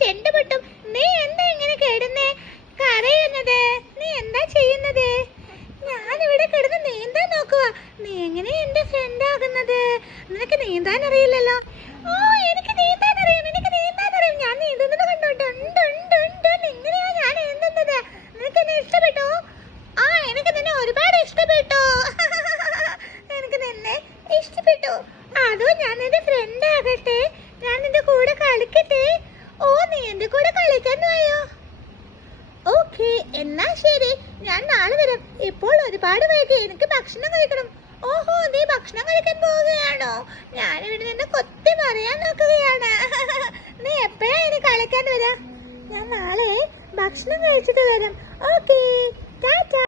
ചെണ്ടപൊട്ടും. നീ എന്താ ഇങ്ങനെ കിടന്നേ കരയുന്നത്? നീ എന്താ ചെയ്യുന്നത്? ഞാനിവിടെ കിടന്ന് നീന്താൻ നോക്കുക. നീ എങ്ങനെയാ എന്റെ ഫ്രണ്ട് ആകുന്നത്? നിനക്ക് നീന്താൻ അറിയില്ലല്ലോ. ഓ, എനിക്ക് നീന്താൻ അറിയാം, എനിക്ക് നീന്താൻ അറിയാം. ഞാൻ നീന്തുന്നത് കണ്ടോട്ടോ. എങ്ങനെയാ ഞാൻ നീന്തുന്നത്? നിനക്ക് എന്നെ ഇഷ്ടപ്പെട്ടോ? ആ, എനിക്ക് നിന്നെ ഒരുപാട് ഇഷ്ടപ്പെട്ടു. എനിക്ക് നിന്നെ ഇഷ്ടപ്പെട്ടു. അതോ ഞാൻ നിന്റെ ഫ്രണ്ട് ആകട്ടെ? ഞാൻ നിന്റെ കൂടെ കളിക്കട്ടെ? ഓ, നീ എന്റെ കൂടെ കളിക്കാൻ പോയോ? ഓക്കെ, എന്നാ ശരി, ഞാൻ നാളെ വരാം. ഇപ്പോൾ ഒരുപാട് വൈകി, എനിക്ക് ഭക്ഷണം കഴിക്കണം. ഓഹോ, നീ ഭക്ഷണം കഴിക്കാൻ പോവുകയാണോ? ഞാനിവിടെ നിന്ന് കൊത്തി പറയാൻ നോക്കുകയാണ്. നീ എപ്പോഴാ ഇനി കളിക്കാൻ വരാ? ഞാൻ നാളെ ഭക്ഷണം കഴിച്ചിട്ട് വരാം. ഓക്കെ, ടാറ്റാ.